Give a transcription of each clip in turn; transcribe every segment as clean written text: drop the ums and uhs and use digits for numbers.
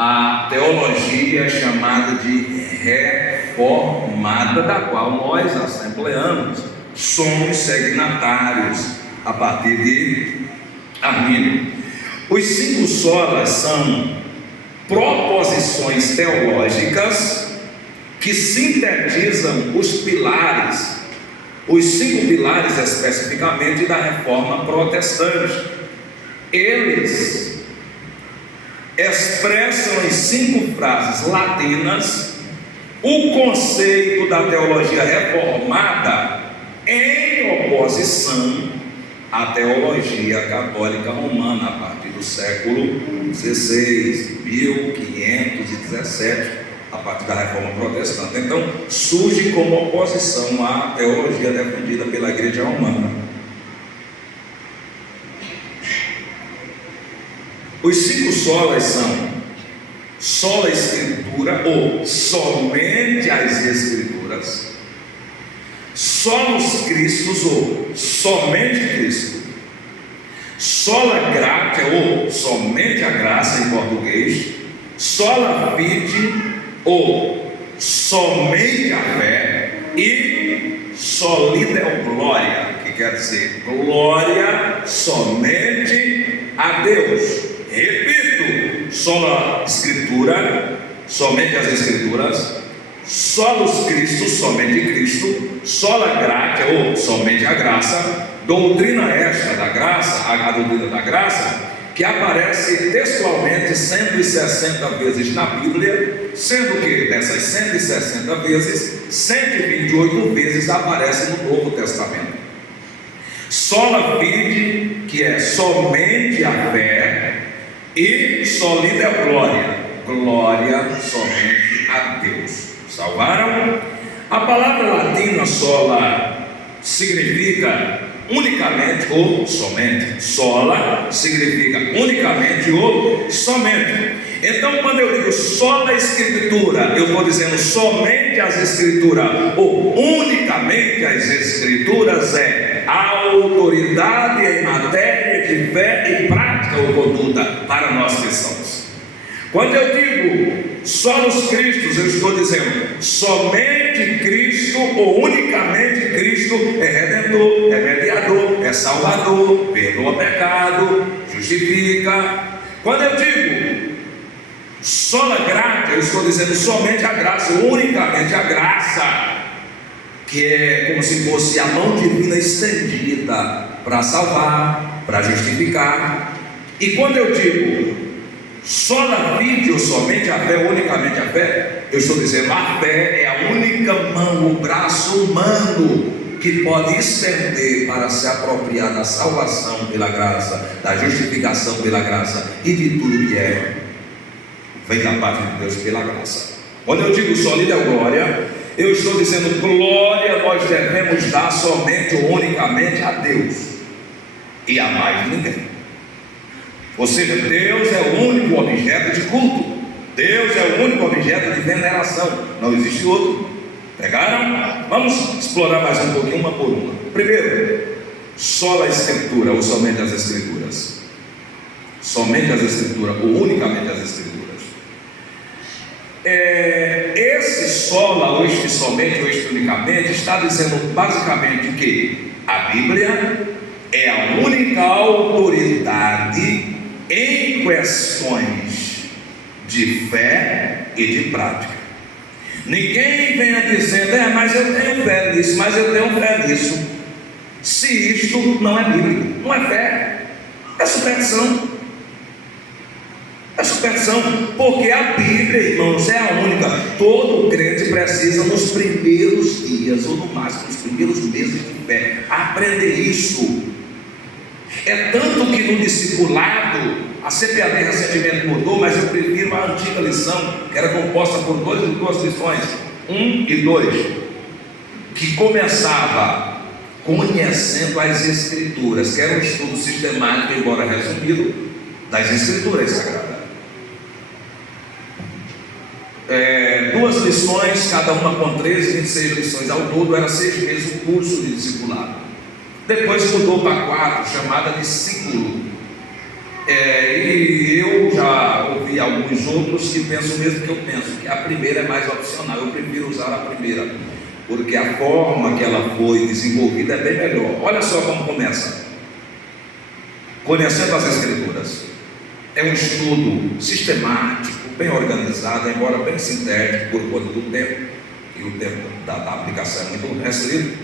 a teologia chamada de reformada, da qual nós, assembleanos, somos signatários a partir de Armínio. Os 5 solas são proposições teológicas que sintetizam os pilares, os 5 pilares especificamente da reforma protestante. Eles expressam em 5 frases latinas o conceito da teologia reformada em oposição à teologia católica romana a partir do século XVI, 1517, a partir da reforma protestante. Então surge como oposição à teologia defendida pela igreja romana. Os 5 solas são sola escritura, ou somente as escrituras, solos Christus, ou somente Cristo, sola gratia, ou somente a graça em português, sola fide, ou somente a fé, e soli Deo gloria, que quer dizer glória somente a Deus. Repito, sola escritura, somente as escrituras, solos Cristo, somente Cristo, sola gratia, ou somente a graça, doutrina esta da graça, a doutrina da graça, que aparece textualmente 160 vezes na Bíblia, sendo que dessas 160 vezes, 128 vezes aparece no Novo Testamento. Sola fide, que é somente a fé, e soli Deo gloria, glória somente a Deus. Salvaram? A palavra latina sola significa unicamente ou somente. Sola significa unicamente ou somente. Então, quando eu digo sola escritura, eu estou dizendo somente as escrituras ou unicamente as escrituras é a autoridade em matéria de fé e prática ou conduta para nós cristãos. Quando eu digo solos Cristos, eu estou dizendo somente Cristo ou unicamente Cristo é redentor, é mediador, é salvador, perdoa pecado, justifica. Quando eu digo sola gratia, eu estou dizendo somente a graça, unicamente a graça, que é como se fosse a mão divina estendida para salvar, para justificar. E quando eu digo sola fide, ou somente a fé, unicamente a fé, eu estou dizendo a fé é a única mão, o braço humano que pode estender para se apropriar da salvação pela graça, da justificação pela graça e de tudo que vem da parte de Deus pela graça. Quando eu digo soli Deo gloria, eu estou dizendo glória nós devemos dar somente ou unicamente a Deus e a mais ninguém. Ou seja, Deus é o único objeto de culto, Deus é o único objeto de veneração, não existe outro. Pegaram? Vamos explorar mais um pouquinho, uma por uma. Primeiro, sola escritura, ou somente as escrituras. Somente as escrituras, ou unicamente as escrituras. Esse sola, ou este somente, ou este unicamente, está dizendo basicamente que a Bíblia é a única autoridade em questões de fé e de prática. Ninguém venha dizendo, mas eu tenho fé nisso, mas eu tenho fé nisso, se isto não é bíblico, não é fé, é superstição. É superstição, porque a Bíblia, irmãos, é a única. Todo crente precisa nos primeiros dias, ou no máximo nos primeiros meses de fé, aprender isso. É tanto que no discipulado, a CPAD recentemente mudou, mas eu prefiro a antiga lição, que era composta por duas lições, 1 e 2, que começava conhecendo as Escrituras, que era um estudo sistemático, embora resumido, das Escrituras Sagradas. 2 lições, cada uma com 13, 26 lições ao todo, era 6 meses o curso de discipulado. Depois mudou para 4, chamada de ciclo. E eu já ouvi alguns alguns outros que pensam o mesmo que eu penso, que a primeira é mais opcional. Eu prefiro usar a primeira, porque a forma que ela foi desenvolvida é bem melhor. Olha só como começa: conhecendo as Escrituras. É um estudo sistemático, bem organizado, embora bem sintético por conta do tempo, e o tempo da aplicação é muito restrito,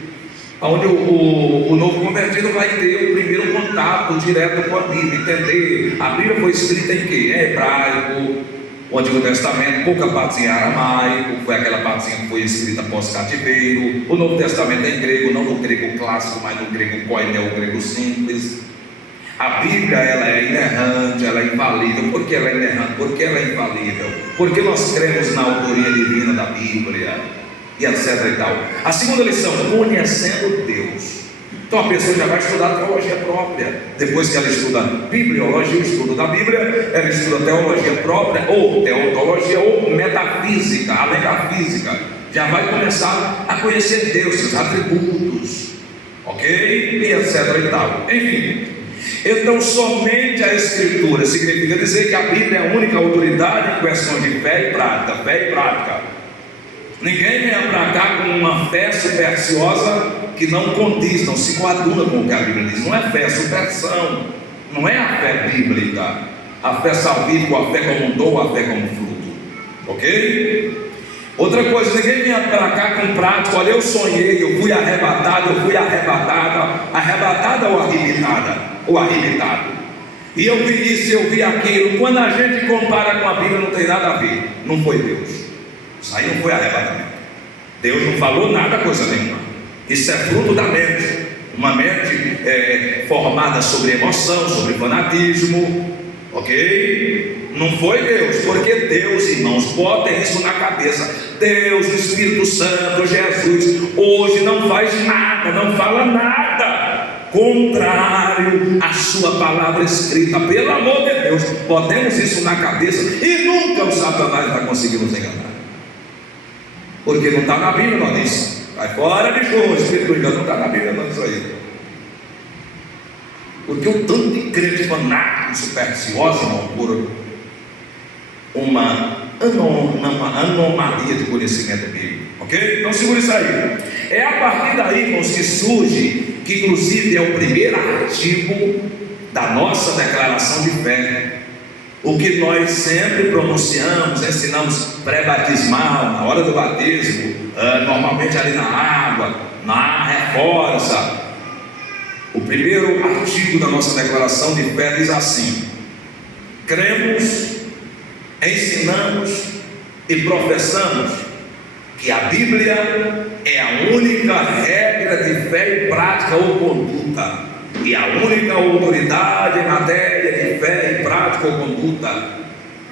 onde o novo convertido vai ter o primeiro contato direto com a Bíblia, entender. A Bíblia foi escrita em quê? Em hebraico, o Antigo Testamento, pouca partezinha aramaico, foi aquela partezinha que foi escrita após cativeiro. O Novo Testamento é em grego, não no grego clássico, mas no grego koiné, o grego simples. A Bíblia, ela é inerrante, ela é infalível. Por que ela é inerrante? Porque ela é infalível. Porque nós cremos na autoria divina da Bíblia, e etc e tal. A segunda lição: conhecendo Deus. Então a pessoa já vai estudar a teologia própria. Depois que ela estuda bibliologia, o estudo da Bíblia, ela estuda teologia própria, ou teotologia, ou metafísica, além da física. Já vai começar a conhecer Deus, seus atributos, ok? E etc e tal. Enfim, então somente a Escritura significa dizer que a Bíblia é a única autoridade em questões de fé e prática. Fé e prática. Ninguém vem para cá com uma fé supersticiosa que não condiz, não se coaduna com o que a Bíblia diz. Não é fé, é superstição. Não é a fé bíblica, a fé salvífica, a fé como um dom, a fé como fruto, ok? Outra coisa, ninguém vem para cá com prática. Olha, eu sonhei, eu fui arrebatado, arrebatada ou arrebatado. E eu vi isso, eu vi aquilo. Quando a gente compara com a Bíblia, não tem nada a ver. Não foi Deus. Isso aí não foi arrebatamento. Deus não falou nada, coisa nenhuma. Isso é fruto da mente. Uma mente formada sobre emoção, sobre fanatismo, ok? Não foi Deus, porque Deus, irmãos, botem isso na cabeça. Deus, o Espírito Santo, Jesus, hoje não faz nada, não fala nada contrário à sua palavra escrita. Pelo amor de Deus, botemos isso na cabeça e nunca o Satanás vai conseguir nos enganar. Porque não está na Bíblia, não diz. Vai fora, bicho, o Espírito Santo não está na Bíblia, não, isso aí. Porque o tanto de crente fanático, supersticioso, irmão, por uma anomalia de conhecimento bíblico, ok? Então segura isso aí. É a partir daí, irmãos, que surge, que inclusive é o primeiro artigo da nossa declaração de fé. O que nós sempre pronunciamos, ensinamos pré-batismal, na hora do batismo, normalmente ali na água, na reforça. O primeiro artigo da nossa declaração de fé diz assim: cremos, ensinamos e professamos que a Bíblia é a única regra de fé e prática ou conduta, e a única autoridade em matéria de fé e prática ou conduta.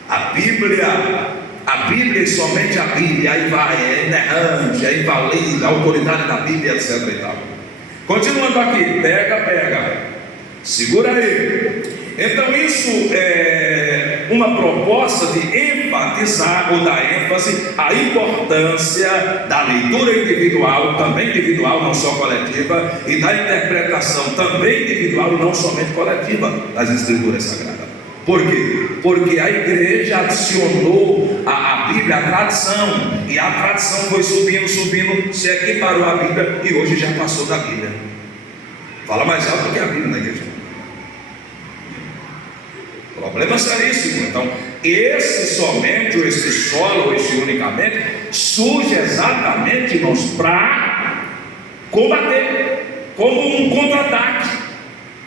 A Bíblia e somente a Bíblia. Aí vai, é inerrante, é invalida, a autoridade da Bíblia, etc e tal. Continuando aqui, pega, segura aí. Então isso é uma proposta de enfatizar ou dar ênfase à importância da leitura individual, também individual, não só coletiva, e da interpretação também individual e não somente coletiva das Escrituras Sagradas. Por quê? Porque a igreja adicionou à Bíblia a tradição, e a tradição foi subindo, se equiparou à Bíblia e hoje já passou da Bíblia. Fala mais alto do que a Bíblia na igreja. Problema seríssimo. Então, esse somente, ou esse solo, ou esse unicamente, surge exatamente, irmãos, para combater, como um contra-ataque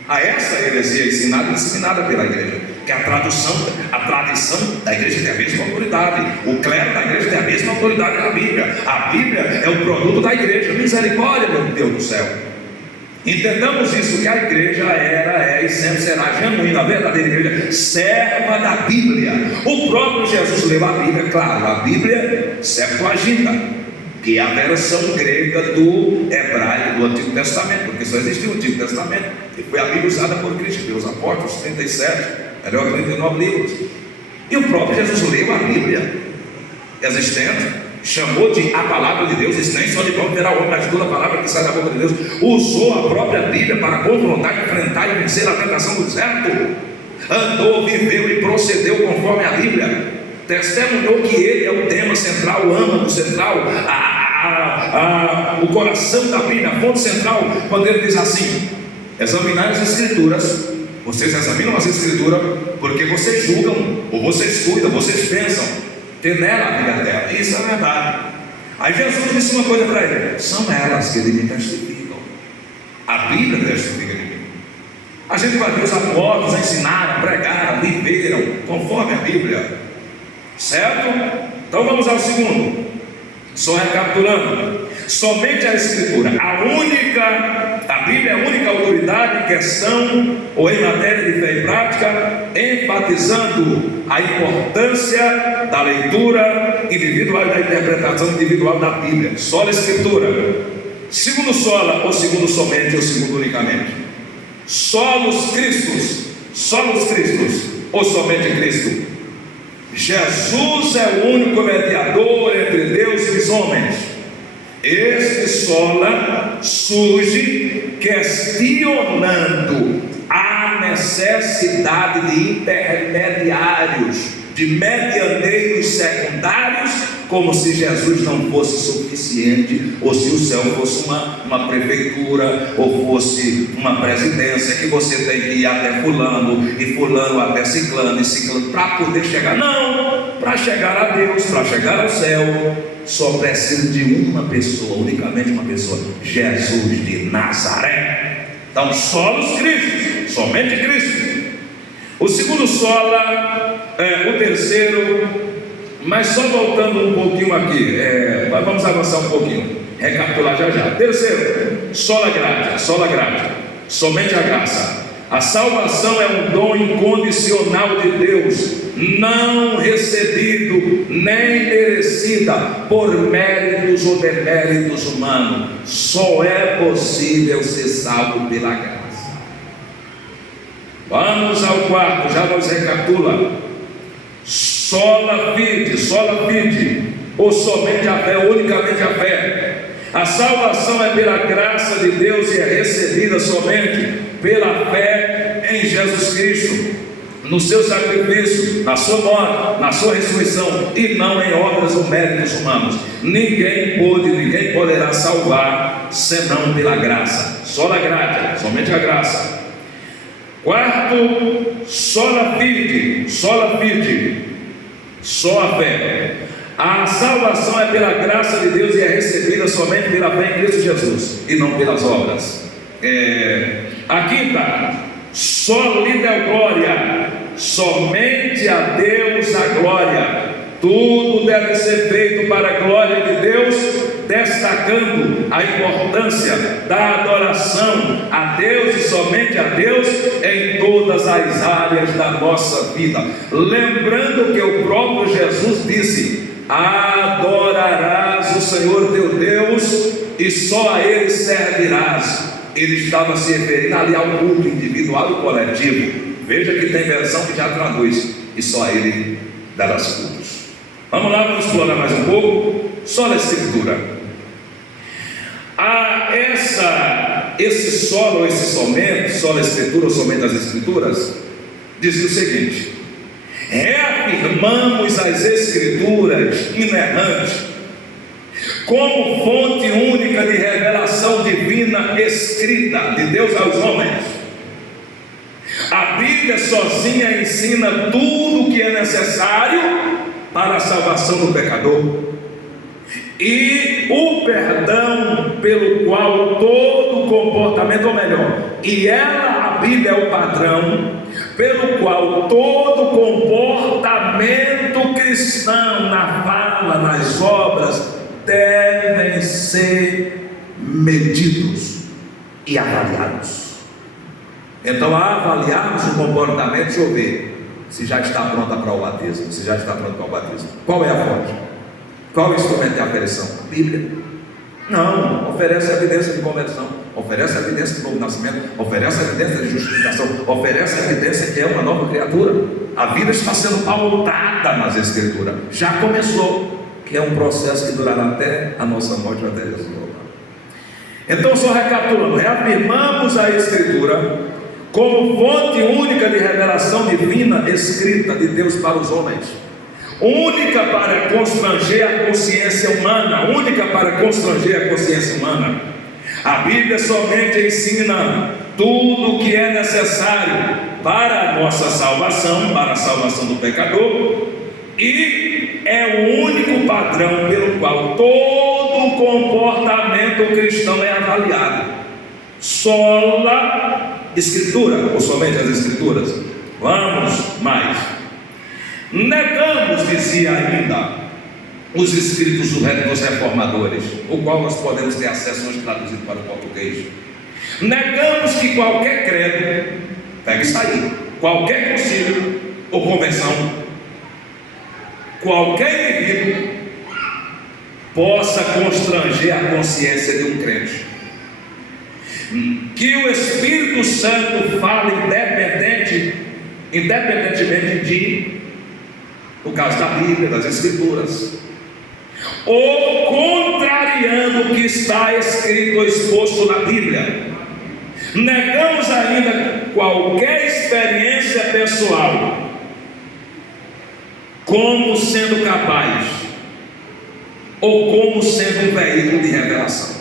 a essa heresia ensinada e disseminada pela igreja. Que a tradição da igreja tem a mesma autoridade, o clero da igreja tem a mesma autoridade da Bíblia. A Bíblia é o produto da igreja. Misericórdia, meu Deus do céu. Entendamos isso, que a igreja é e sempre será genuína, a verdadeira igreja, serva da Bíblia. O próprio Jesus leu a Bíblia, claro, a Bíblia Septuaginta, que é a versão grega do hebraico do Antigo Testamento, porque só existe o Antigo Testamento, e foi a Bíblia usada por Cristo, pelos apóstolos, 37, melhor 39 livros. E o próprio Jesus leu a Bíblia existente, chamou de a palavra de Deus. Isso nem só de próprio terá homem, mas toda a palavra que sai da boca de Deus. Usou a própria Bíblia para confrontar, enfrentar e vencer a tentação do deserto. Andou, viveu e procedeu conforme a Bíblia. testemunhou que Ele é o tema central, o âmago central, o coração da Bíblia, a fonte central, quando ele diz assim: examinar as Escrituras. Vocês examinam as Escrituras porque vocês julgam, ou vocês cuidam, vocês pensam ter nela a vida eterna. Isso é verdade. Aí Jesus disse uma coisa para ele: são elas que de mim testificam. A Bíblia testifica de mim. A gente vai ver os apóstolos ensinaram, pregaram, viveram conforme a Bíblia, certo? Então vamos ao segundo. Só recapitulando: somente a Escritura, a Bíblia é a única autoridade em questão ou em matéria de fé e prática, enfatizando a importância da leitura individual e da interpretação individual da Bíblia. Só a Escritura. Segundo sola, ou segundo somente, ou segundo unicamente. Solos Cristos, ou somente Cristo. Jesus é o único mediador entre Deus e os homens. Este sola surge questionando a necessidade de intermediários, de medianeiros secundários, como se Jesus não fosse suficiente, ou se o céu fosse uma prefeitura, ou fosse uma presidência, que você tem que ir até fulano, e fulano até ciclano, e ciclano, para poder chegar. Não, para chegar a Deus, para chegar ao céu, só precisa de uma pessoa, unicamente uma pessoa: Jesus de Nazaré. Então, solos Cristo, somente Cristo. O segundo sola, o terceiro, mas só voltando um pouquinho aqui, vamos avançar um pouquinho, recapitular já. Terceiro, sola gratia, somente a graça. A salvação é um dom incondicional de Deus, não recebido nem merecida por méritos ou deméritos humanos. Só é possível ser salvo pela graça. Vamos ao quarto, já nos recapitula. Sola fide, ou somente a fé, unicamente a fé. A salvação é pela graça de Deus e é recebida somente pela fé em Jesus Cristo, no seu sacrifício, na sua morte, na sua ressurreição, e não em obras ou méritos humanos. Ninguém poderá salvar senão pela graça. Sola gratia, somente a graça. Quarto, sola fide, só a fé. A salvação é pela graça de Deus e é recebida somente pela fé em Cristo Jesus, e não pelas obras. A quinta, soli Deo glória, somente a Deus a glória. Tudo deve ser feito para a glória de Deus, destacando a importância da adoração a Deus e somente a Deus em todas as áreas da nossa vida. Lembrando que o próprio Jesus disse: adorarás o Senhor teu Deus e só a Ele servirás. Ele estava se referindo ali ao culto individual e coletivo. Veja que tem versão que já traduz: e só a Ele darás cultos. Vamos lá, vamos explorar mais um pouco. Só a Escritura. Esse solo, ou esse somente, só a Escritura ou somente as Escrituras, diz o seguinte: reafirmamos as Escrituras inerrantes como fonte única de revelação divina escrita de Deus aos homens. A Bíblia sozinha ensina tudo o que é necessário para a salvação do pecador e o perdão pelo qual todo comportamento, ou melhor, a Bíblia é o padrão pelo qual todo comportamento cristão, na fala, nas obras, devem ser medidos e avaliados. Então, a avaliarmos o comportamento, deixa eu ver se já está pronta para o batismo, Qual é a fonte? Qual é o instrumento de aferição? A Bíblia. Não, oferece evidência de conversão, oferece evidência de novo nascimento, oferece evidência de justificação, oferece evidência que é uma nova criatura. A vida está sendo pautada nas Escrituras, já começou, que é um processo que durará até a nossa morte, até Jesus voltar. Então, só recapitulando, reafirmamos a Escritura como fonte única de revelação divina escrita de Deus para os homens. única para constranger a consciência humana, única para constranger a consciência humana. A Bíblia somente ensina tudo o que é necessário para a nossa salvação, para a salvação do pecador, e é o único padrão pelo qual todo o comportamento cristão é avaliado. Sola Escritura, ou somente as Escrituras? Vamos mais. Negamos, dizia ainda, os escritos dos reformadores, o qual nós podemos ter acesso hoje traduzido para o português. Negamos que qualquer credo, pega isso aí, qualquer concílio ou convenção, qualquer indivíduo possa constranger a consciência de um crente. Que o Espírito Santo fala independentemente de, no caso da Bíblia, das Escrituras, ou contrariando o que está escrito ou exposto na Bíblia. Negamos ainda qualquer experiência pessoal como sendo capaz ou como sendo um veículo de revelação.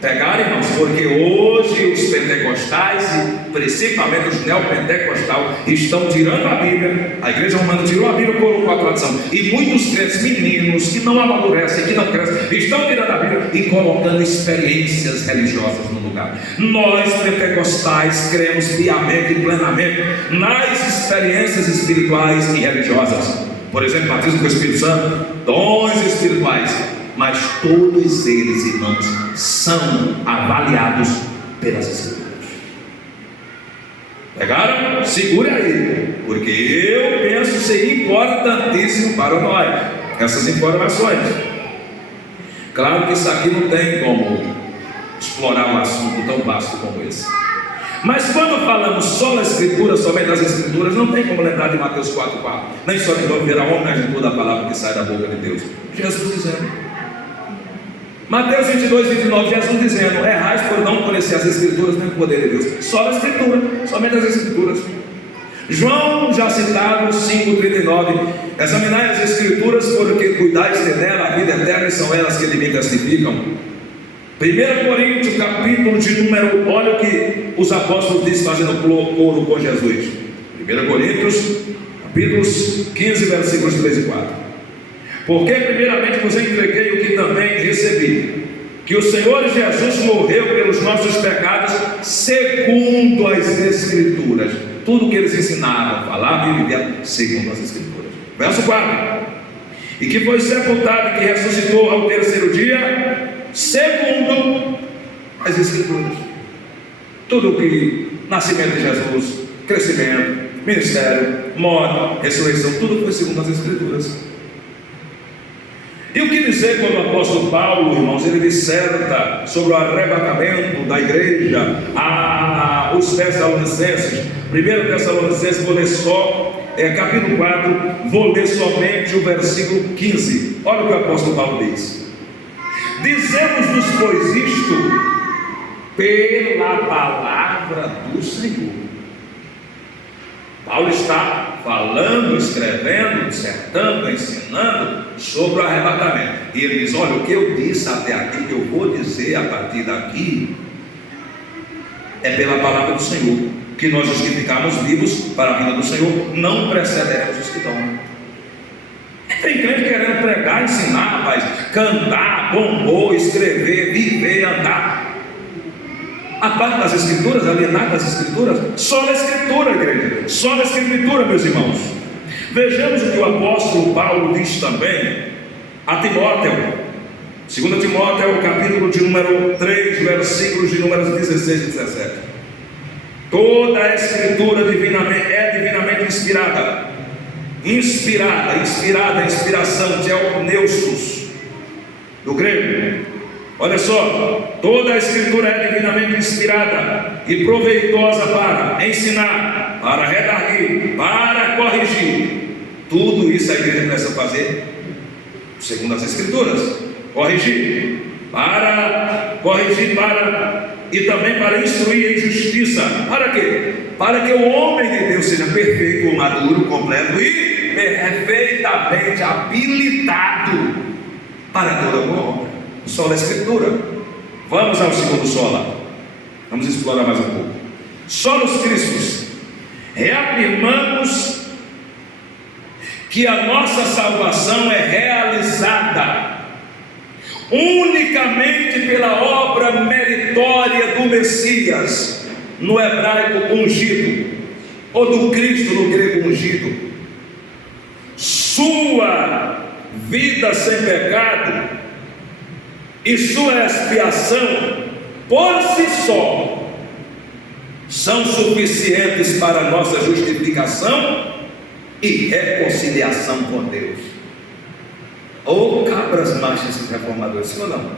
Pegaram, irmãos, porque hoje os pentecostais e principalmente os neopentecostais estão tirando a Bíblia. A igreja romana tirou a Bíblia, colocou a tradição, e muitos crentes, meninos que não amadurecem, que não crescem, estão tirando a Bíblia e colocando experiências religiosas no lugar. Nós pentecostais cremos piamente e plenamente nas experiências espirituais e religiosas. Por exemplo, batismo com o Espírito Santo, dons espirituais. Mas todos eles, irmãos, são avaliados pelas Escrituras. Pegaram? Segure aí, porque eu penso ser importantíssimo para nós essas informações. Claro que isso aqui não tem como explorar um assunto tão vasto como esse. Mas quando falamos só da Escritura, somente das Escrituras, não tem como lembrar de Mateus 4,4. Nem só de novo verá homem, mas de toda a palavra que sai da boca de Deus. Jesus dizendo. Mateus 22, 29, Jesus dizendo: errais por não conhecer as Escrituras nem o poder de Deus. Só a Escritura, somente as Escrituras. João, já citado, 5,39: examinai as Escrituras, porque cuidais ter nela a vida eterna, e são elas que de mim testificam. 1 Coríntios, capítulo de número, olha o que os apóstolos dizem fazendo coro com Jesus. 1 Coríntios, capítulos 15, versículos 3 e 4. Porque primeiramente vos entreguei o que também recebi, que o Senhor Jesus morreu pelos nossos pecados, segundo as Escrituras. Tudo que eles ensinavam, falavam e viviam segundo as Escrituras. Verso 4: e que foi sepultado e que ressuscitou ao terceiro dia, segundo as Escrituras. Tudo que nascimento de Jesus, crescimento, ministério, morte, ressurreição, tudo foi segundo as Escrituras. E o que dizer quando o apóstolo Paulo, irmãos, ele disserta sobre o arrebatamento da igreja aos Tessalonicenses? 1 Tessalonicenses, vou ler só, capítulo 4, vou ler somente o versículo 15. Olha o que o apóstolo Paulo diz: dizemos-nos, pois, isto pela palavra do Senhor. Paulo está falando, escrevendo, dissertando, ensinando sobre o arrebatamento. E ele diz: olha, o que eu disse até aqui, que eu vou dizer a partir daqui, é pela palavra do Senhor, que nós os que ficarmos vivos para a vinda do Senhor não precederemos os que dormem. Tem crente querendo pregar, ensinar, rapaz, cantar, compor, escrever, viver, andar. A parte das Escrituras, alienar das Escrituras, só na Escritura, igreja, só na Escritura, meus irmãos. Vejamos o que o apóstolo Paulo diz também a Timóteo, 2 Timóteo, capítulo de número 3, versículos de números 16 e 17. Toda a Escritura é divinamente inspirada, inspiração, teopneustos, do grego. Olha só, toda a Escritura é divinamente inspirada e proveitosa para ensinar, para redarguir, para corrigir. Tudo isso a igreja precisa fazer segundo as Escrituras. Corrigir, e também para instruir em justiça. Para quê? Para que o homem de Deus seja perfeito, maduro, completo e perfeitamente habilitado para toda boa obra. Sola Escritura. Vamos ao segundo sola. Vamos explorar mais um pouco. Solos Cristos. Reafirmamos que a nossa salvação é realizada unicamente pela obra meritória do Messias, no hebraico ungido, ou do Cristo no grego ungido. Sua vida sem pecado e sua expiação por si só são suficientes para a nossa justificação e reconciliação com Deus. Ou cabras machas reformadores, sim ou não?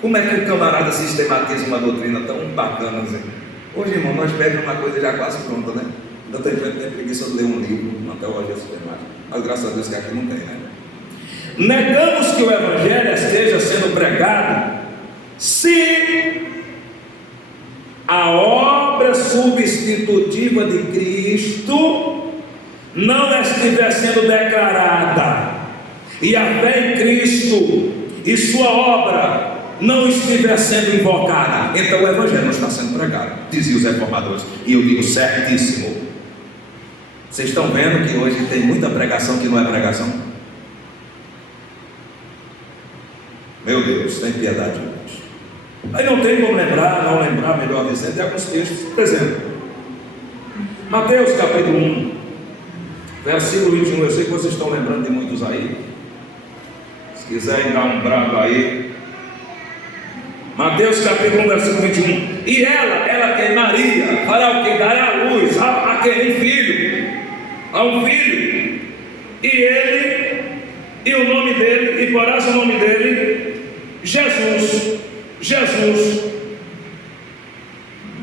Como é que o camarada sistematiza uma doutrina tão bacana assim? Hoje, irmão, nós pegamos uma coisa já quase pronta, né? Ainda tem gente que tem preguiça de ler um livro, não até hoje é sistemático. Mas graças a Deus que aqui não tem, né? Negamos que o Evangelho esteja sendo pregado se a obra substitutiva de Cristo não estiver sendo declarada, e a fé em Cristo e sua obra não estiver sendo invocada, então o Evangelho não está sendo pregado, diziam os reformadores. E eu digo certíssimo. Vocês estão vendo que hoje tem muita pregação que não é pregação? Meu Deus, tem piedade de Deus. Aí não tem como não lembrar, melhor dizendo, de alguns textos. Por exemplo, Mateus capítulo 1, versículo 21. Eu sei que vocês estão lembrando de muitos aí. Se quiserem dar um brado aí. Mateus capítulo 1, versículo 21. E ela que é Maria, fará o que? Dará a luz a quem? Filho. A um filho. E ele, e o nome dele, e porás o nome dele, Jesus,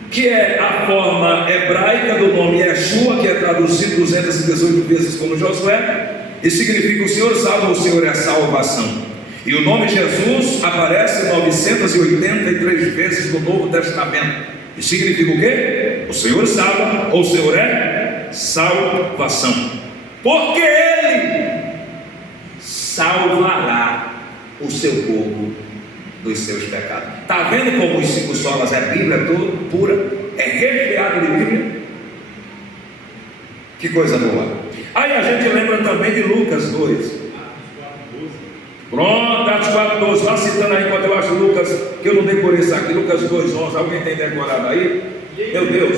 que é a forma hebraica do nome Yeshua, que é traduzido 218 vezes como Josué, e significa o Senhor salva, o Senhor é a salvação. E o nome Jesus aparece 983 vezes no Novo Testamento, e significa o quê? O Senhor salva, ou o Senhor é salvação, porque Ele salvará o seu povo dos seus pecados. Está vendo como os 5 solas é Bíblia toda pura, é recheado de Bíblia? Que coisa boa. Aí a gente lembra também de Lucas 2. Pronto, Atos 4:12. Vá citando aí enquanto eu acho Lucas, que eu não decorei isso aqui. Lucas 2:11. Alguém tem decorado aí? Meu Deus.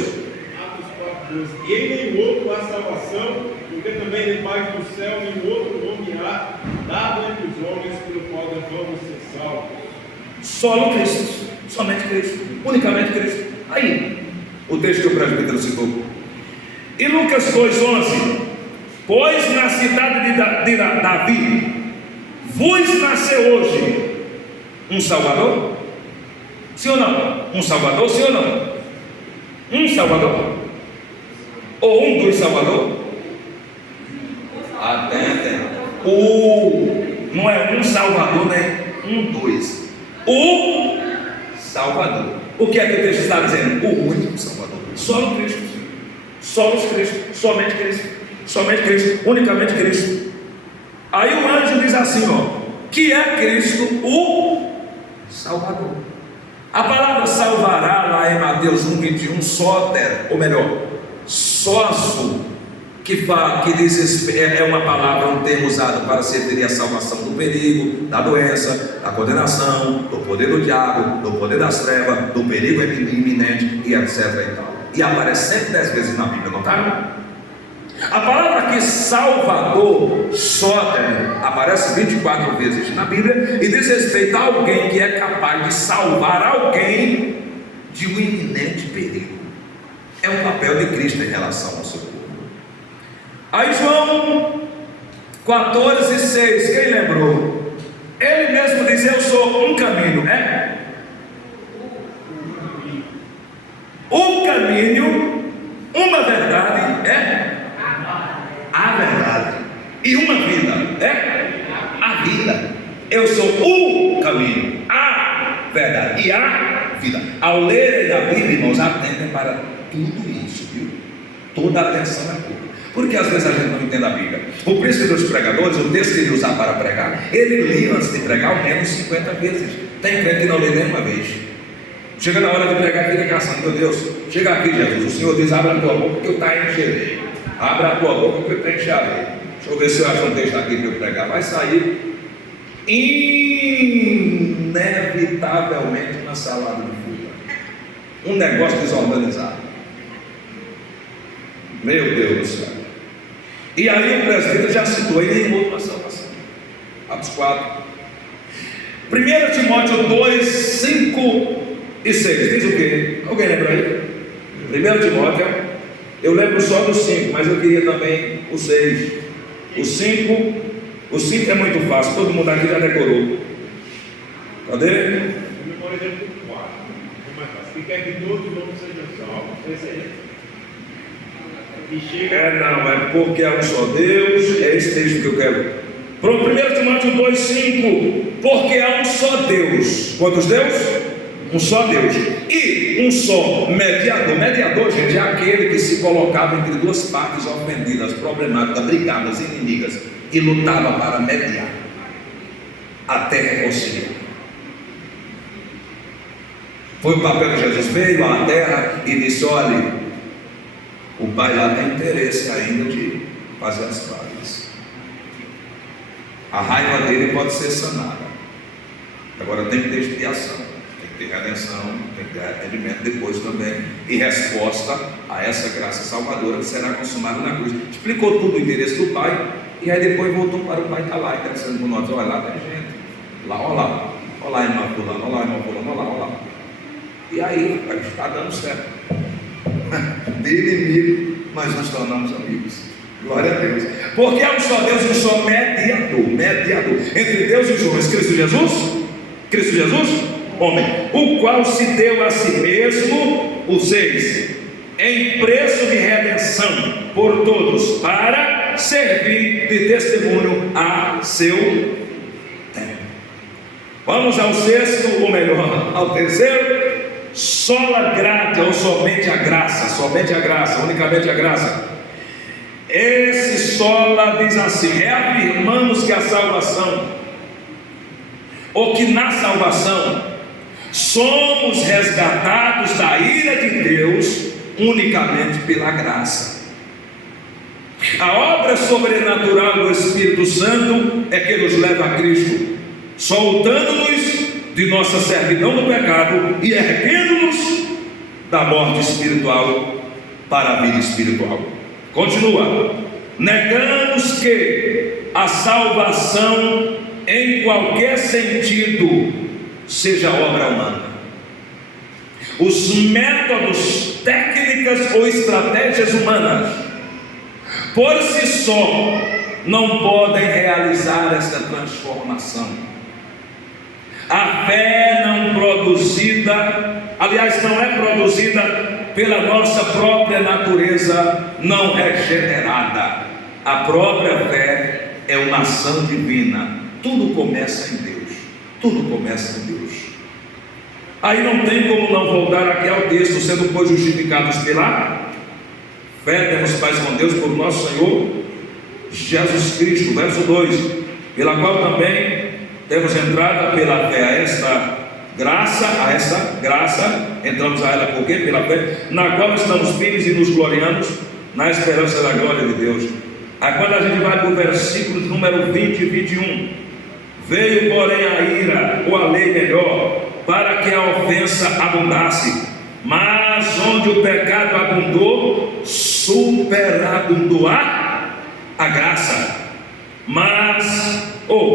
Atos 4:12. E em nenhum outro há salvação, porque também debaixo do céu nenhum outro nome há dado entre os homens pelo qual devamos ser salvos. Só Cristo, somente Cristo, unicamente Cristo. Aí, o texto que o presbítero citou. E Lucas 2:11. Pois na cidade de Davi vos nasceu hoje um Salvador? Sim ou não? Um Salvador, sim ou não? Um Salvador? Ou um dos Salvador? Atenta. Não é um Salvador, né? Um dos. O Salvador. O que é que o texto está dizendo? O único Salvador. Só o Cristo. Só os Cristo. Somente Cristo. Somente Cristo. Unicamente Cristo. Aí o anjo diz assim, ó, que é Cristo o Salvador. A palavra salvará lá em Mateus 1:21, sóter, ou melhor, sócio, que diz, é uma palavra, um termo usado para se referir à salvação do perigo, da doença, da condenação, do poder do diabo, do poder das trevas, do perigo iminente e etc. e tal. E aparece 110 vezes na Bíblia, não está? A palavra aqui Salvador, sóter, aparece 24 vezes na Bíblia e diz respeito a alguém que é capaz de salvar alguém de um iminente perigo. É o papel de Cristo em relação ao seu povo. Aí João 14:6, quem lembrou? Ele mesmo diz: eu sou um caminho, é? Um caminho, uma verdade, é? A verdade. E uma vida, é? A vida. Eu sou o caminho, a verdade e a vida. Ao lerem a Bíblia, irmãos, atentem para tudo isso, viu? Toda a atenção é pouca. Porque às vezes a gente não entende a Bíblia. O príncipe dos pregadores, o texto que ele usar para pregar, ele lia antes de pregar ao menos 50 vezes. Tem crente que não lê nenhuma vez. Chega na hora de pregar, fica caçando, meu Deus, chega aqui, Jesus, o Senhor diz, abra a tua boca que eu está encherei. Abra a tua boca que eu te encherei. Deixa eu ver se eu acho um texto aqui para eu pregar. Vai sair inevitavelmente na salada de fruta. Um negócio desorganizado. Meu Deus do céu. E aí o presbítero já citou ele em outra salvação. Atos 4. 1 Timóteo 2, 5 e 6. Diz o quê? Alguém lembra aí? 1 Timóteo. Eu lembro só do 5, mas eu queria também o 6. O 5 é muito fácil, todo mundo aqui já decorou. Cadê? Eu memorei dentro do 4. É mais fácil. E quer que todos os homens sejam salvos. Esse aí. Não, é porque é um só Deus. É esse texto que eu quero. Para o 1 Timóteo 2, 5. Porque há um só Deus. Quantos Deus? Um só Deus. E um só mediador. Mediador, gente, é aquele que se colocava entre duas partes ofendidas, problemáticas, brigadas, inimigas, e lutava para mediar até reconciliar. Foi o papel que Jesus veio à terra e disse: olha, o pai lá tem interesse ainda de fazer as pazes. A raiva dele pode ser sanada. Agora tem que ter expiação, tem que ter redenção, tem que ter arrependimento depois também, e resposta a essa graça salvadora que será consumada na cruz. Explicou tudo o interesse do pai, e aí depois voltou para o pai que está lá, interessando por nós: olha lá, tem gente, lá, olha lá, irmão fulano, olha lá, irmão fulano, olha lá, olha lá. E aí, está dando certo. De inimigo, nós nos tornamos amigos. Glória a Deus. Porque há um só Deus e um só mediador entre Deus e os homens, Cristo Jesus, homem, o qual se deu a si mesmo, o 6, em preço de redenção por todos, para servir de testemunho a seu tempo. Vamos ao sexto, ou melhor, ao terceiro. Sola gratia, ou somente a graça, unicamente a graça. Esse sola diz assim: reafirmamos que a salvação, ou que na salvação somos resgatados da ira de Deus unicamente pela graça. A obra sobrenatural do Espírito Santo é que nos leva a Cristo, soltando-nos de nossa servidão do pecado e erguendo-nos da morte espiritual para a vida espiritual. Continua: negamos que a salvação em qualquer sentido seja obra humana. Os métodos, técnicas ou estratégias humanas por si só não podem realizar essa transformação. A fé não produzida, aliás, não é produzida pela nossa própria natureza não regenerada. A própria fé é uma ação divina. Tudo começa em Deus. Tudo começa em Deus. Aí não tem como não voltar aqui ao texto: sendo pois justificados pela fé, temos paz com Deus por nosso Senhor Jesus Cristo. Verso 2: pela qual também temos entrada pela fé a essa graça, entramos a ela por quê? Pela fé, na qual estamos firmes e nos gloriamos na esperança da glória de Deus. Aí quando a gente vai para o versículo número 20 e 21, veio porém a ira, ou a lei melhor, para que a ofensa abundasse, mas onde o pecado abundou, superabundou a graça. Mas,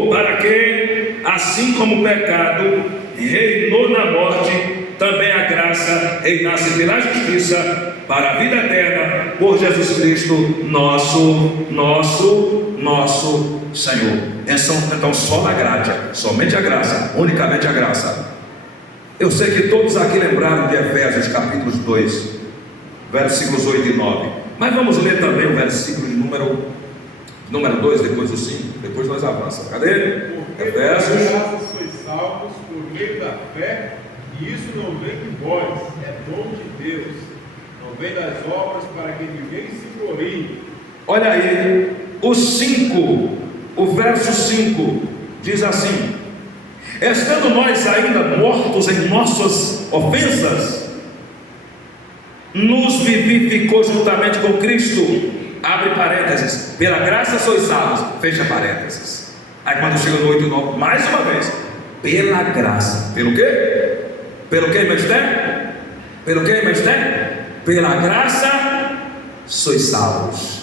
para que, assim como o pecado reinou na morte, também a graça reinasse pela justiça para a vida eterna, por Jesus Cristo, nosso Senhor. Então, só a graça, somente a graça, unicamente a graça. Eu sei que todos aqui lembraram de Efésios capítulo 2, versículos 8 e 9, mas vamos ler também o versículo de número 2, depois do 5, depois nós avançamos. Cadê? Efésios. Graças sois salvos por meio da fé, e isso não vem de vós, é dom de Deus, não vem das obras para que ninguém se glorie, Olha aí, o verso 5 diz assim: estando nós ainda mortos em nossas ofensas, nos vivificou juntamente com Cristo. Abre parênteses, pela graça sois salvos, fecha parênteses. Aí quando chega no 8:9, mais uma vez, pela graça, pelo quê? Pelo que, mestre? Pelo que, mestre? Pela graça sois salvos,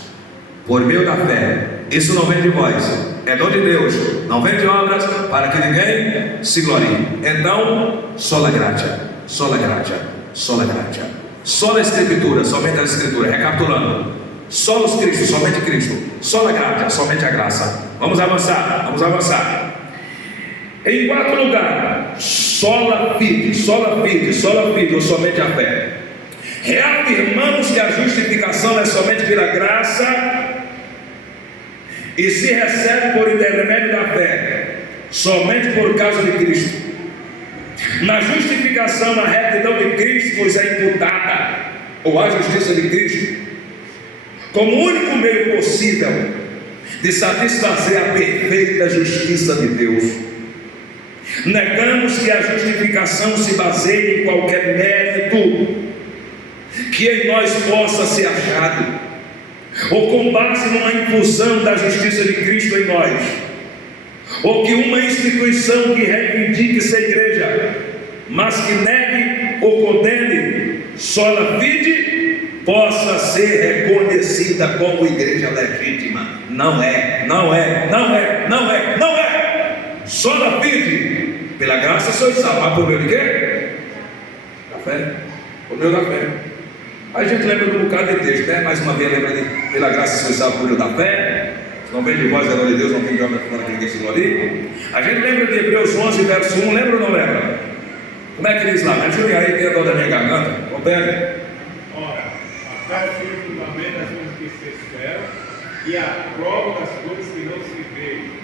por meio da fé. Isso não vem de vós, é dom de Deus, não vem de obras, para que ninguém se glorie. Então, sola gratia, sola gratia, sola gratia, sola escritura, somente a escritura. Recapitulando: solos Cristo, somente Cristo, sola gratia, somente a graça. Vamos avançar, vamos avançar. Em quarto lugar, sola fide, ou somente a fé. Reafirmamos que a justificação é somente pela graça e se recebe por intermédio da fé, somente por causa de Cristo. Na justificação, na retidão de Cristo nos é imputada, ou a justiça de Cristo, como o único meio possível de satisfazer a perfeita justiça de Deus. Negamos que a justificação se baseie em qualquer mérito que em nós possa ser achado, ou com base numa infusão da justiça de Cristo em nós, ou que uma instituição que reivindique ser igreja, mas que negue ou condene sola fide, possa ser reconhecida como igreja legítima. Não é. Sola fide, pela graça sois salvos, por meio de quê? Da fé, por meio da fé. A gente lembra de um bocado de texto, né? Mais uma vez lembra de pela graça sois salvos por meio da fé. Não vem de vós, é glória de Deus, não vem de obra para que ninguém se glorie. A gente lembra de Hebreus 11, verso 1, lembra ou não lembra? Como é que diz lá? Me ajude aí, tem a dor da minha garganta. Compreende? Ora, a fé é o fundamento das coisas que se esperam e a prova das coisas que não se veem.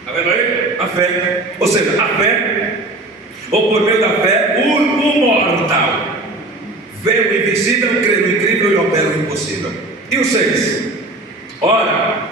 Está vendo aí? A fé. Ou seja, a fé, ou por meio da fé, o mortal vê o invisível, crê no incrível e opera o impossível. E o 6? Ora,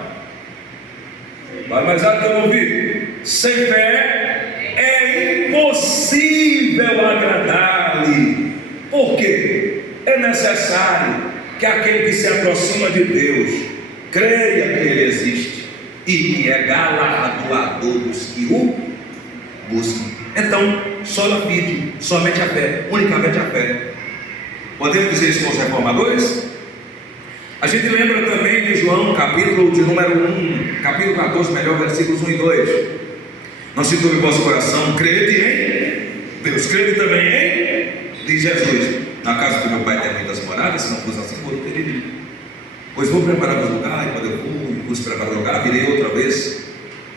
vai mais alto que eu ouvi. Sem fé é impossível agradar-lhe. Por quê? É necessário que aquele que se aproxima de Deus creia que Ele existe e que é galardoador dos que o buscam. Então, sola fide, somente a fé, unicamente a fé. Podemos dizer isso com os reformadores? A gente lembra também de João, capítulo de número 1, capítulo 14, melhor, versículos 1 e 2. Não se turbe o vosso coração, crede em Deus, crede também em de Jesus. Na casa do meu pai tem muitas moradas, se não fosse assim, eu teria dito. Pois vou preparar os lugares, quando eu vos preparar o lugar, virei outra vez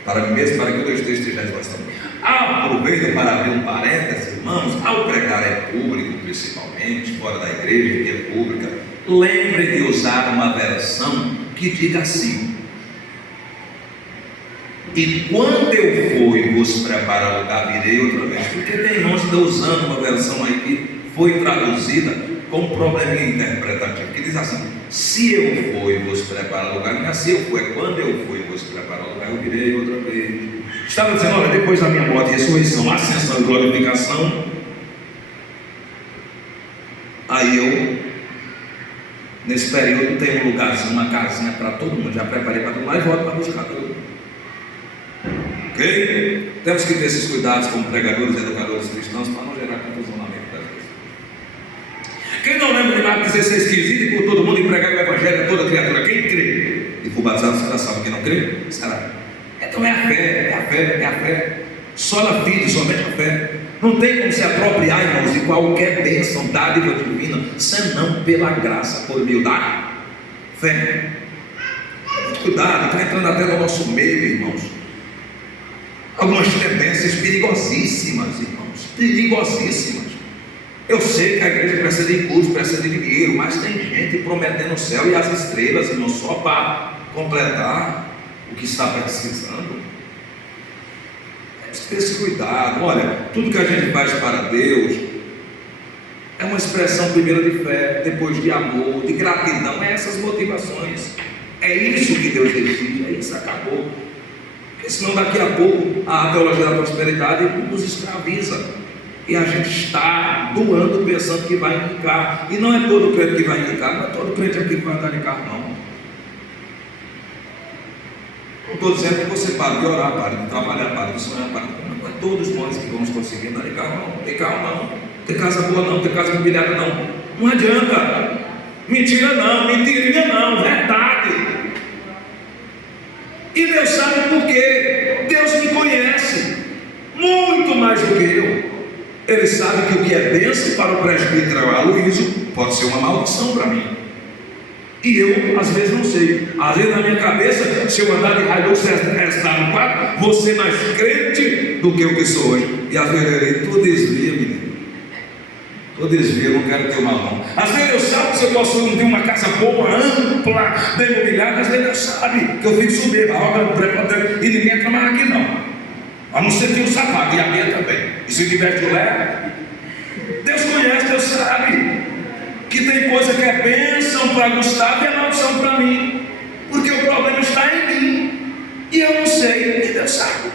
para mim mesmo, para que o Deus esteja em vós também. Aproveito para abrir um parênteses, irmãos, ao pregar em público, principalmente, fora da igreja, em via pública, lembre de usar uma versão que diga assim: e quando eu for e vos preparar o lugar, virei outra vez. Porque tem irmãos que estão usando uma versão aí que foi traduzida com um probleminha interpretativo, que diz assim: se eu for e vos preparar o lugar, não é se eu for, é quando eu for e vos preparar o lugar, eu virei outra vez. Estava dizendo, olha, depois da minha morte e ressurreição, ascensão e glorificação, aí eu, nesse período, tenho um lugarzinho, uma casinha para todo mundo, já preparei para todo mundo, e volto para buscar todo mundo. Ok? Temos que ter esses cuidados como pregadores e educadores cristãos para não gerar confusão na mente das pessoas. Quem não lembra de Marcos 16,15, e por todo mundo e pregar o evangelho a toda criatura, quem crê e for batizado será salvo, quem não crê será. Então é a fé, sola fide, somente a fé. Não tem como se apropriar, irmãos, de qualquer bênção, dádiva divina, senão pela graça, por meio da fé. Muito cuidado, está entrando até no nosso meio, irmãos, algumas tendências perigosíssimas, irmãos, perigosíssimas. Eu sei que a igreja precisa de curso, precisa de dinheiro, mas tem gente prometendo o céu e as estrelas, irmão, só para completar o que está precisando. Temos que ter esse cuidado. Olha, tudo que a gente faz para Deus é uma expressão primeiro de fé, depois de amor, de gratidão. É essas motivações. É isso que Deus exige, é isso, acabou. Porque senão daqui a pouco a teologia da prosperidade nos escraviza. E a gente está doando pensando que vai indicar. E não é todo crente que vai indicar, não é todo crente aqui que vai andar de carro, não. Não estou dizendo que você pare de orar, pare de trabalhar, pare de sonhar, pare de... Não é todos nós que vamos conseguir andar de carro, não. Tem carro não, tem casa boa não, tem casa mobiliada não. Não adianta. Mentira não, mentirinha não, verdade. E Deus sabe por quê. Deus me conhece muito mais do que eu. Ele sabe que o que é bênção para o presbítero Aloysio pode ser uma maldição para mim. E eu, às vezes, não sei. Às vezes, na minha cabeça, se eu andar de Hilux estar no quarto, vou ser mais crente do que eu que sou hoje. E às vezes, tu desvia, menino. Tu desvia, não quero ter mal, não. Às vezes, eu sabe se eu posso ter uma casa boa, ampla, bem mobiliada. Às vezes, eu sabe que eu fico subir a obra e ninguém entra mais aqui, não. A não ser que o sapato e a minha também. E se tiver de leve, Deus conhece, Deus sabe que tem coisa que é bênção para Gustavo e é maldição para mim, porque o problema está em mim e eu não sei, e Deus sabe.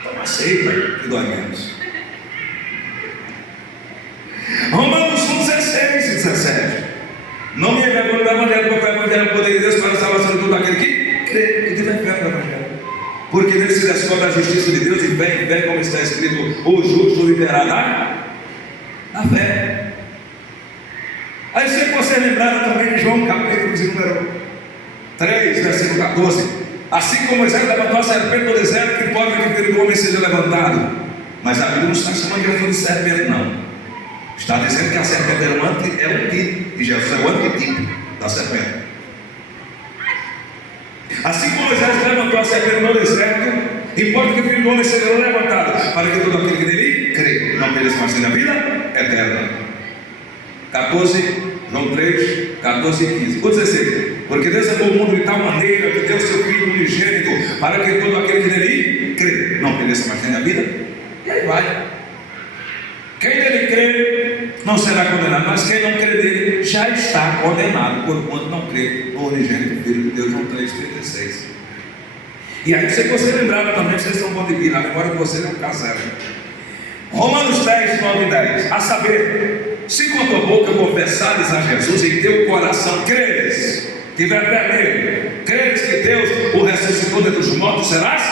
Então aceita que dói menos. Romanos 1,16 e 17. Não me envergonhe do evangelho, porque o evangelho é o poder de Deus para a salvação de todo aquele que crê e tiver fé no evangelho. Porque nele se descobre a justiça de Deus, e fé, como está escrito, o justo viverá na fé. Aí você lembraram também de João capítulo de número 3, versículo 14. Assim como Moisés levantou a serpente no deserto, que pode que o filho do homem seja levantado. Mas a Bíblia não está chamando Jesus de serpente, não. Está dizendo que a serpente é um tipo, e Jesus é o antitipo da serpente. Assim como Moisés levantou a serpente no deserto, importa que o filho do homem seja levantado, para que todo aquele que nele crê não pereça, mas tenha vida eterna. 14, João 3, 14 e 15. Vou 16. Porque Deus amou o mundo de tal maneira que deu seu Filho unigênito, para que todo aquele que nele crê não pereça, mas tenha vida. E aí vai. Quem nele crê não será condenado, mas quem não crê nele já está condenado, porquanto não crê no unigênito Filho de Deus. João 3, 36. E aí, se você lembrava também, vocês são bons de vir, a memória de vocês é um caseiro. Romanos 10, 9 e 10. A saber, se com a tua boca confessares a Jesus e em teu coração creres, tiver fé nele, creres que Deus o ressuscitou dentre os mortos, serás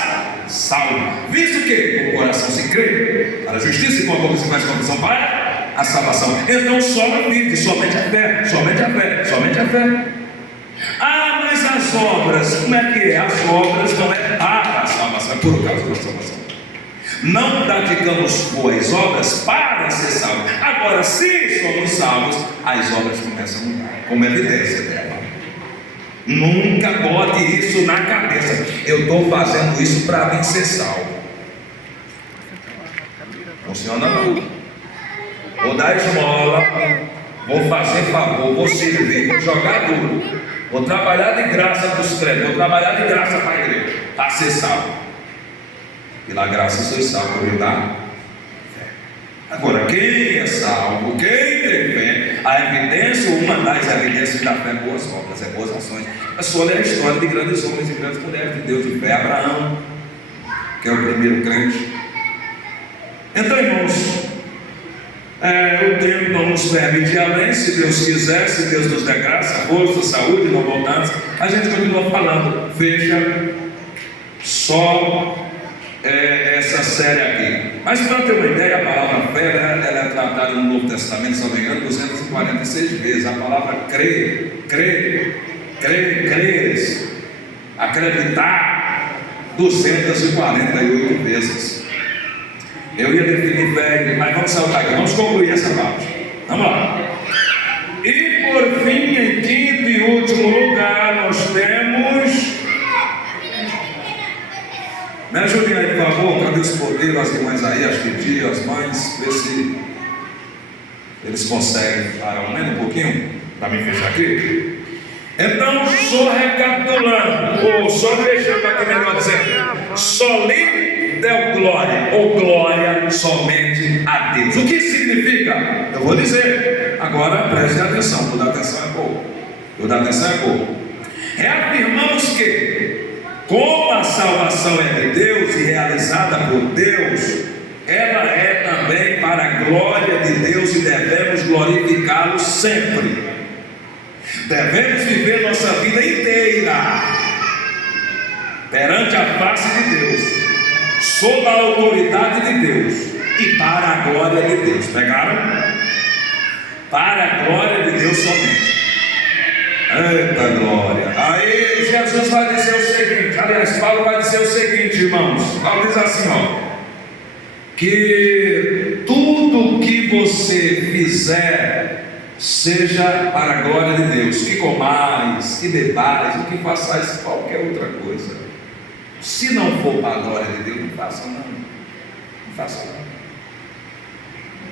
salvo. Visto que com o coração se crê para a justiça e com a boca se faz confissão para a salvação. Então somente a fé, somente a fé, somente a fé. Ah, mas as obras, como é que é? As obras não é para a salvação, é por causa da salvação. Não praticamos boas obras para ser salvos. Agora, se somos salvos, as obras começam a mudar, como evidência dela. Nunca bote isso na cabeça. Eu estou fazendo isso para mim ser salvo. Funciona não. Vou dar esmola, vou fazer favor, vou servir, vou jogar duro, vou trabalhar de graça para os crentes, vou trabalhar de graça para a igreja, para ser salvo. Pela graça sois salvo por da fé. Agora, quem é salvo, quem tem fé, a evidência, uma das evidências da fé é boas obras, é boas ações. É só ler a história de grandes homens e grandes mulheres de Deus, de fé. Abraão, que é o primeiro crente. Então, irmãos, o tempo não nos permite ir além. Se Deus quiser, se Deus nos der graça, força, saúde, não voltarmos, a gente continua falando. Veja só essa série aqui. Mas para ter uma ideia, a palavra fé, ela é tratada no Novo Testamento, se não me engano, 246 vezes. A palavra crer, acreditar, 248 vezes. Eu ia definir fé, mas vamos saltar aqui, vamos concluir essa parte. Vamos lá. E por fim, em quinto e último lugar, nós temos. Me ajudem aí, por favor. Cadê os poderes, as irmãs aí, as tias, as mães? Vê se eles conseguem parar um pouquinho para me fechar aqui. Então, só recapitulando, ou só fechando aqui, melhor dizendo, soli deu glória, ou glória somente a Deus. O que significa? Eu vou dizer. Agora preste atenção, vou dar atenção é pouco. Toda atenção é pouco. Reafirmamos que, como a salvação é de Deus e realizada por Deus, ela é também para a glória de Deus e devemos glorificá-lo sempre. Devemos viver nossa vida inteira perante a face de Deus, sob a autoridade de Deus e para a glória de Deus. Pegaram? Para a glória de Deus somente. Eita glória! Aí Jesus vai dizer o seguinte, aliás, Paulo vai dizer o seguinte, irmãos. Paulo diz assim, que tudo que você fizer seja para a glória de Deus, que comais, que bebais, o que façais qualquer outra coisa. Se não for para a glória de Deus, não faça não. Não faça não.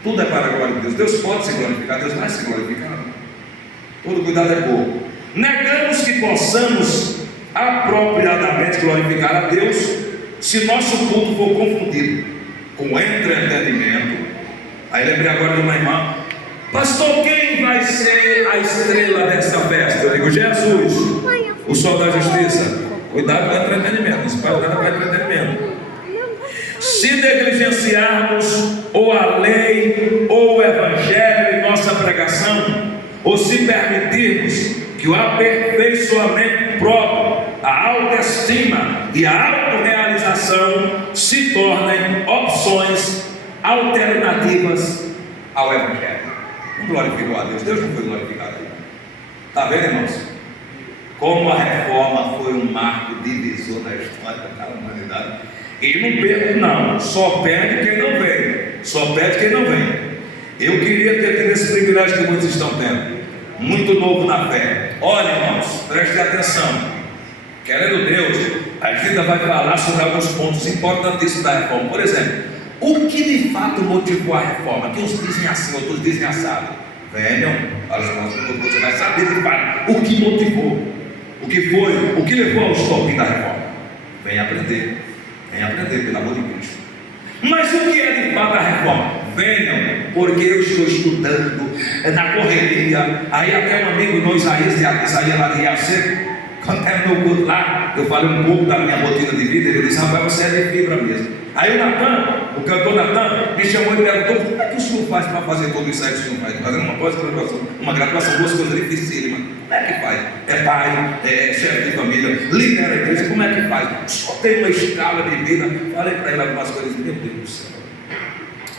Tudo é para a glória de Deus. Deus pode se glorificar, Deus vai se glorificar. Todo cuidado é pouco. Negamos que possamos apropriadamente glorificar a Deus se nosso culto for confundido com entretenimento. Aí lembrei agora de uma irmã: pastor, quem vai ser a estrela desta festa? Eu digo: Jesus, o sol da justiça. Cuidado com o entretenimento, não se pode nada para entretenimento. Se negligenciarmos ou a lei ou o evangelho em nossa pregação, ou se permitirmos que o aperfeiçoamento próprio, a autoestima e a autorrealização se tornem opções alternativas ao evangelho. Não glorificou a Deus, Deus não foi glorificado aí. Está vendo, irmãos? Como a reforma foi um marco divisor da história da humanidade. E não perde não, só perde quem não vem. Só perde quem não vem. Eu queria ter tido esse privilégio que muitos estão tendo. Muito novo na fé. Olha, irmãos, prestem atenção. Querendo Deus, a gente ainda vai falar sobre alguns pontos importantíssimos da reforma. Por exemplo, o que de fato motivou a reforma? Que uns dizem assim, outros dizem assado. Venham, você vai saber de fato o que motivou. O que foi, o que levou ao estopim da reforma. Vem aprender, pelo amor de Cristo. Mas o que é de fato a reforma? Venham, porque eu estou estudando na correria. Aí até um amigo meu, Isaías lá de Riaceiro, quando terminou o culto lá, eu falei um pouco da minha rotina de vida. Ele disse: rapaz, você é de fibra mesmo. Aí o Natan, o cantor Natan, me chamou e perguntou: como é que o senhor faz para fazer tudo isso aí que o senhor faz? Fazendo uma pós-graduação, uma graduação, duas coisas dificílimas. Como é que faz? É pai, é chefe de família, lidera a igreja, como é que faz? Só tem uma escala de vida. Falei para ele algumas coisas, meu Deus do céu,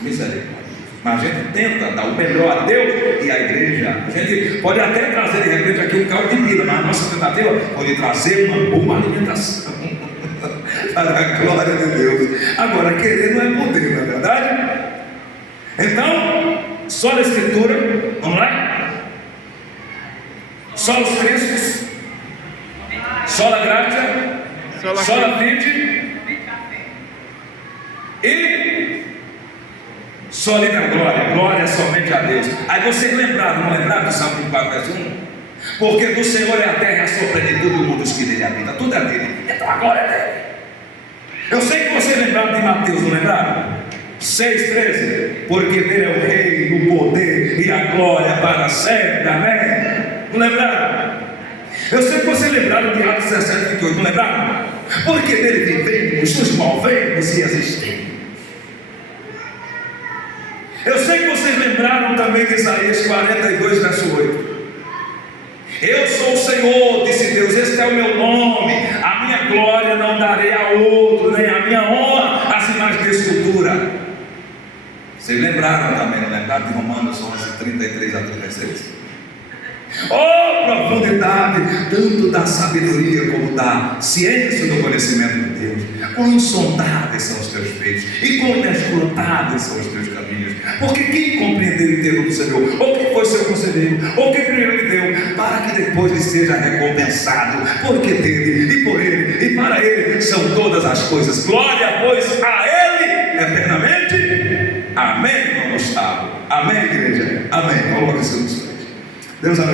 misericórdia. Mas a gente tenta dar o melhor a Deus e à igreja. A gente pode até trazer de repente aqui um carro de vida, mas a nossa tentativa pode trazer uma boa alimentação para a glória de Deus. Agora, querer não é poder, não é verdade? Então, só a escritura, vamos lá? Só os Cristos, só a graça, só a fide e só lhe da glória. Glória somente a Deus. Aí vocês lembraram, não lembraram do Salmo 24, verso 1? Porque do Senhor é a terra e a sua plenitude, o mundo dos que nele habita. Tudo é dele, então a glória é dele. Eu sei que vocês lembraram de Mateus, não lembraram? 6,13. Porque dele é o rei, o poder e a glória para sempre. Amém? Não lembraram? Eu sei que vocês lembraram de Atos 17,28. Não lembraram? Porque dele vivemos, nos movemos e existimos. Eu sei que vocês lembraram também de Isaías 42, verso 8. Eu sou o Senhor, disse Deus, este é o meu nome. A minha glória não darei a outro, nem a minha honra às imagens de escultura. Vocês lembraram também, não lembraram de Romanos 11, 33 a 36? Oh, profundidade, tanto da sabedoria como da ciência do conhecimento de Deus. Quão insondáveis são os teus feitos e quão inescrutáveis são os teus caminhos. Porque quem compreendeu o inteiro do Senhor, ou quem foi seu conselheiro, ou quem primeiro lhe deu, para que depois lhe seja recompensado, porque dele, e por ele, e para ele são todas as coisas. Glória, pois, a ele eternamente. Amém, irmão Gustavo. Amém, igreja. Amém. Coloque-se nos pés. Deus abençoe.